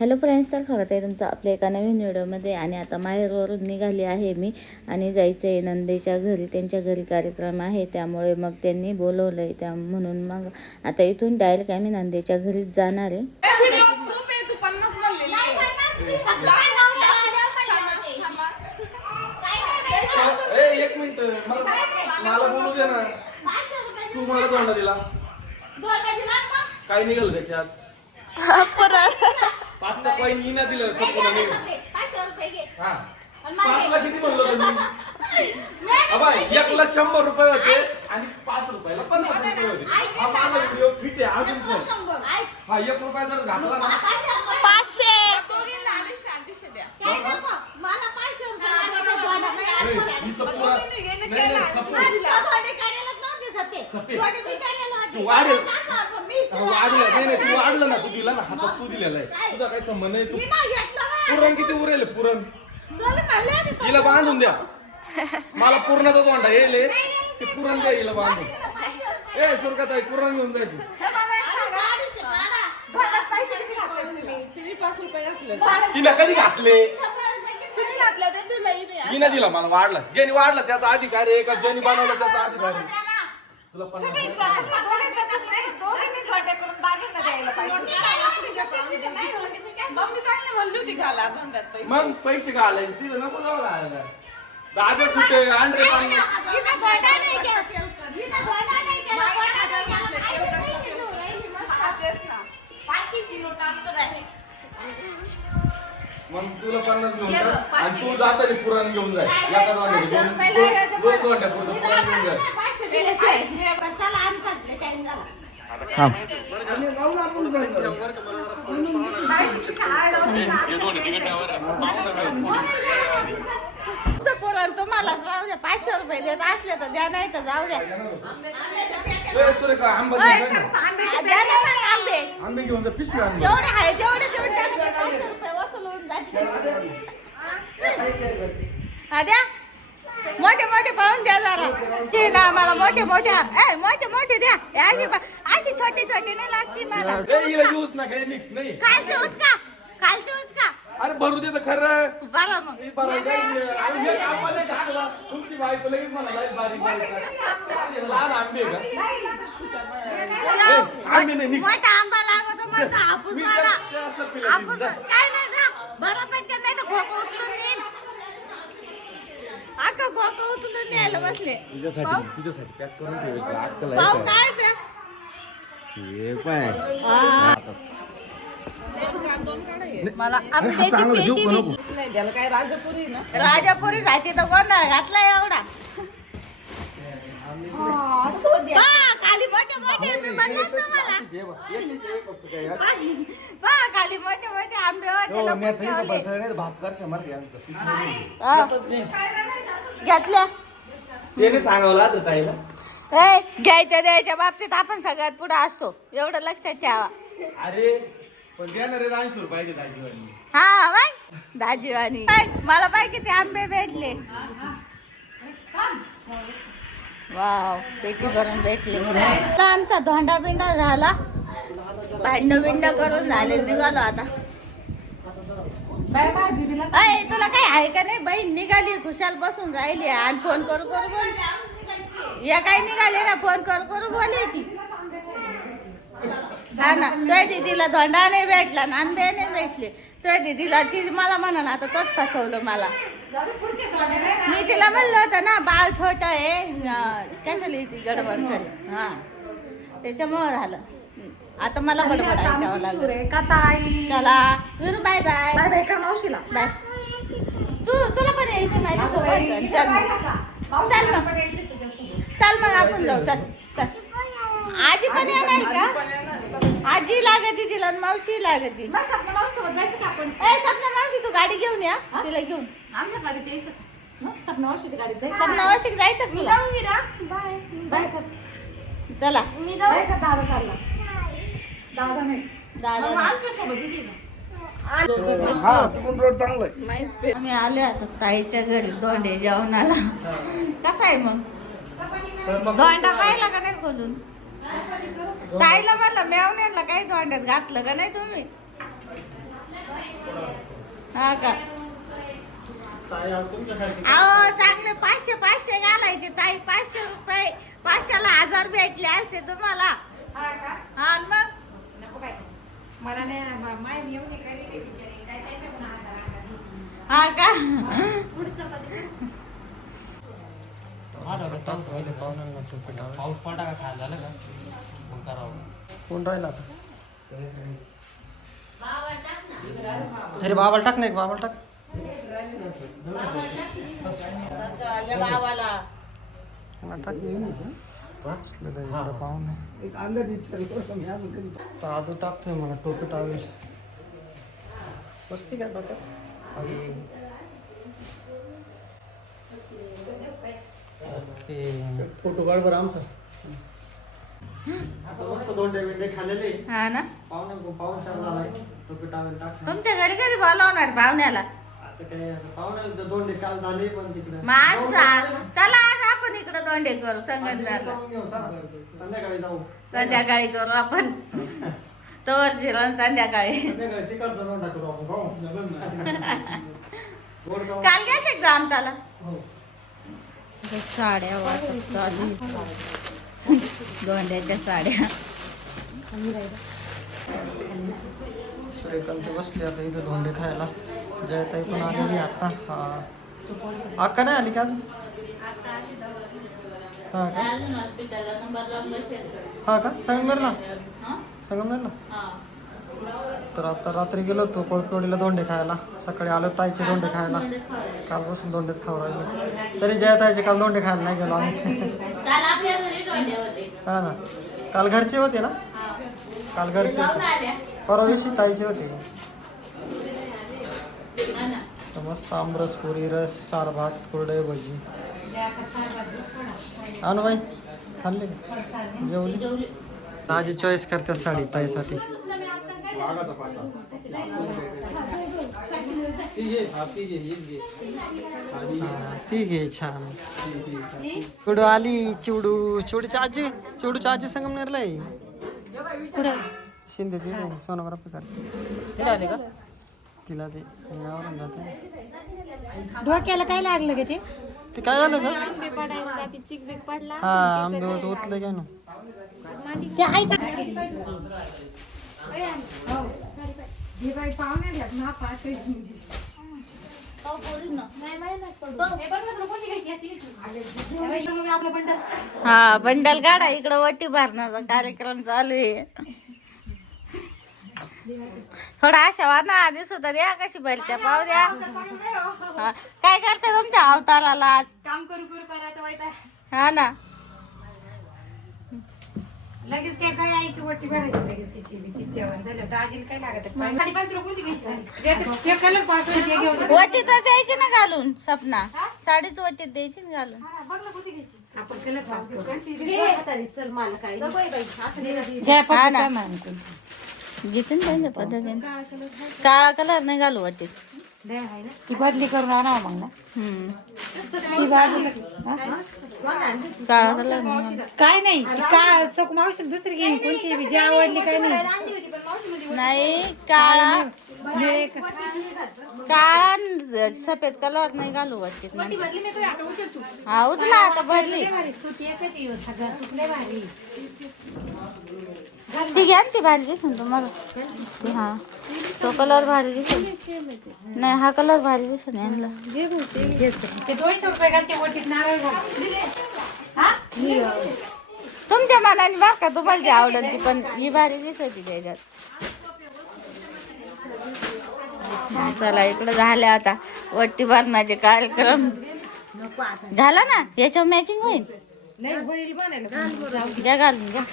Hello friends, तर स्वागत आहे तुमचं आपल्या एका नवीन व्हिडिओमध्ये. आणि आता माहेरवरून निघाली आहे मी आणि जायचं आहे नंदेच्या घरी. त्यांच्या घरी कार्यक्रम आहे, त्यामुळे मग त्यांनी बोलवलं आहे त्या म्हणून मग आता इथून डायरेक्ट आम्ही नंदेच्या घरीच जाणार आहे. एक मिनिट मला बोलू दे ना. तू मला दोंडा दिला काय निघाल त्याच्यात? पाचचा कॉईन इना दिलं संपूर्ण नाही. हा 5 ला किती म्हणलो तुम्ही? अबा 1 ला 100 रुपये होते आणि 5 रुपयाला 50 रुपये होते. हा माझा व्हिडिओ फिट आहे अजून पण. हा 1 रुपया जर घातला ना 500 वाढलं ना, तू दिला ना हातात, तू दिलेला आहे. तुझा काही संबंध नाही. तू पुरण किती उरेल? पुरण हिला बांधून द्या. मला पुरणाचा दोंडा येईल ते पुरण द्या हिला बांधून. ए सुरकात आहे, पुरण घेऊन जाय तू. तिला कधी घातले? हिनं दिला मला. वाढला ज्याने वाढला त्याचा अधिकार आहे का ज्याने बनवलं त्याचा अधिकार आहे? तुला 50 मग पैसे घालायचे तिला नको जाऊ. दादा सुटे अंडे 50 मग तुला 50 घेऊन जा आणि तू जाताना पुरण घेऊन जाय. एका दोंड्या दोन दोंड्या पुरण घेऊन जाय. पुरण तुम्हालाच राहू द्या. 500 रुपये देत असले तर द्या, नाही तर जाऊ द्या. आंबे आंबे घेऊन जा. पिशवी आंबे जेवढे आहे जेवढे 500 रुपये वसूल होऊन जाते. द्या मोठे मोठे पाहून द्या जरा. शिना मला मोठे मोठे मोठे मोठे द्या. अशी छोटे छोटे नाही लागते मला. ज्यूस ना काही नाही. खालचे उचका, खालचे उचका. अरे भरू दे तर खरं. बरं मग तुमची बायको लगेच मला बारीक बारीक लहान आंबे का? आंबे नाही. मोठा आंबा लागतो म्हणतो हापूस वाला. हापूस काय नाही जा. बरं पटकन नाही तर खोकं उचलून येईल. अख्खा खोकं उचलून न्यायला बसले. तुझ्यासाठी पॅक करून ठेव. भाऊ काय ते? मला राजापुरी साठी तर कोणा घातला एवढा. खाली मोठे मोठे मी म्हणलं तुम्हाला. खाली मोठे मोठे आंबे होते. भातकार शंभर घेतल्या त्याने सांगावं लागत ताईला. घ्यायच्या द्यायच्या बाबतीत आपण सगळ्यात पुढे असतो, एवढं लक्षात ठेवा. अरे पण देणार 80 रुपयाचे दाजीवानी. हा बाय दाजीवानी. मला पाय किती आंबे भेटले. वाव पेटी भरून भेटले. आमचा धोंडा बिंडा झाला, भांडण बिंड करून झाले, निघालो आता. तुला काय आहे का नाही? बहीण निघाली खुशाल बसून राहिली आणि फोन करू करू बोल. या काय निघाले ना, फोन करू करू बोलली ती. हा ना, तुझ्या दीदीला धोंडा नाही भेटला ना, आंबे नाही भेटले. तुझ्या दीदीला ती मला म्हणा ना, आता तोच फसवलं मला. मी तिला म्हणलं होतं ना बाळ छोट आहे, कशाला ती गडबड करेल. हा त्याच्यामुळं झालं. आता मला बडबड ऐकावं लागलं. चला बाय बाय बाय बाय का मावशीला बाय. तुला पण यायचं माझ्यासोबत. चल मग चल मग आपण जाऊ. चल चल. आजी पण येणार का? आजी लागती तिला, मावशी लागती. सपना मावशी तू गाडी घेऊन या, तिला घेऊन. आमच्या गाडीत यायचं. सपना मावशीची गाडीत जायचं. सपना मावशी जायचं तुला. बाय बाय कर. चला मी जाऊ. दादा चालला. दादा नाही, दादा आम्ही आलो आता ताईच्या घरी धोंडे जेवणाला. कसा आहे मग धोंडा? पाहिला का नाही खोलून? ताईला म्हणलं मेवण्याला काही दोंड्यात घातलं का नाही तुम्ही? हा का अहो चांगले 500 घालायचे ताई. 500 रुपये 500ला 1000 भेटले असते तुम्हाला. हा मग मला नाही माय एवढी गरीब आहे बिचारी काय त्याच्याकडून हा का पाऊस पडला का खायला झालं का मग करावं. कोण राहिला आता अरे बाबाला टाक नाही बाबाला टाक या बाबाला तादू टाकतोय मला टोपी टावेल बसती काय डोक्यात फोटो काढ बरं आमचा आता मस्त 2 बिंडे खाल्लेले हा ना पाहुणे चार झालाय टोपी टावेल टाक तुमच्या घरी कधी बोलावणार पाहुण्याला. आता काय पाहुण्याला 2 काल झाले पण तिकडे मग आज चला आज आपण इकडे दोंडे करू संगमनेरला. संध्याकाळी जाऊ संध्याकाळी करू आपण तोवर जिरण संध्याकाळी. संध्याकाळी तिकडचा नोंदा करू आपण गोड खाऊ. काल घ्यायचे का आमच्याला हो. साड्या वाटत चालू दोंड्याच्या साड्या. सूर्यकांत बसले आता इथं धोंडे खायला. जयताई पण आलेली आता. हा अक्का नाही आली का अजून? हा का हॉस्पिटलला नंबर लावून बसेल. हा का संगमनेरला हा? संगमनेरला हा. तर आता रात्री गेलो होतो कोळपेवाडीला धोंडे खायला. सकाळी आलो ताईचे धोंडे खायला. कालपासून धोंडेच खाऊ राहिले. तरी जयताईचे काल धोंडे खायला नाही गेलो आम्ही. काल आपल्या घरी दोंडे होते. हा ना काल घरचे होते ना. हा. काल ते घरचे जाऊन होते. आल्या. परवा दिवशी ताईचे होते. हा ना. तर मस्त आमरस पुरी रस सार भात कुरडे भजी. आणू बाई खाल्ले का ती जेवली. जेवली. माझी चॉईस करते साडी ताईसाठी. ती घे छान. चिवडू आली चिवडू चिवडूची आजी चिवडूची आजी संगमनेरला आहे. शिंदे ती सोनोग्राफी करते तिला ते गावावरून जाते. डोक्याला काय लागलं ग ते ते काय झालं का पडला हा आंबे उतले काय ना. ते आईचा हा बंडल काढा इकडं वटी भरण्याचा कार्यक्रम चालू आहे. थोडा आशा वार ना दिसत द्या कशी भरत्या पाहू द्या. हा. काय करते तुमच्या अवताराला आज काम करू करायचं वाईट हा ना. लगेच त्या काय आईची वटी भरायची लगेच तिची बी तिची जेवण झालं तर आजीला काय लागत 5.5 रुपये घ्यायची चेक कलर पास ते घेऊन वटीतच द्यायची ना घालून सपना साडीच वटीत द्यायची ना घालून. आपण कलर पास करू चल मला काय हा ना घेते ना त्यांच्या पद्धतीने. काळा कलर नाही घालू वटीत. ती बदली करून आणावं मग ना काळा कलर नाही घालू. काय नाही का सक मावशी दुसरी घेईन कोणती बी जी आवडली काय नाही नाही काळा काळा न सफेद कलर नाही घालू वटीत. हा उचला आता भरली ती घ्या ना ती भारी दिसेल तुम्हाला. ती हा तो कलर भारी दिसेल. नाही हा कलर भारी दिसेल यांना. ते 200 रुपये घालते वटीत नारळ तुमच्या मनाने बघ का तुम्हाला जी आवडेल ती पण ही भारी दिसते त्याच्यात. चला इकडे झाले आता वट्टी भरण्याचे कार्यक्रम. घाला ना याच्यावर मॅचिंग होईल. घ्या घालून घ्या.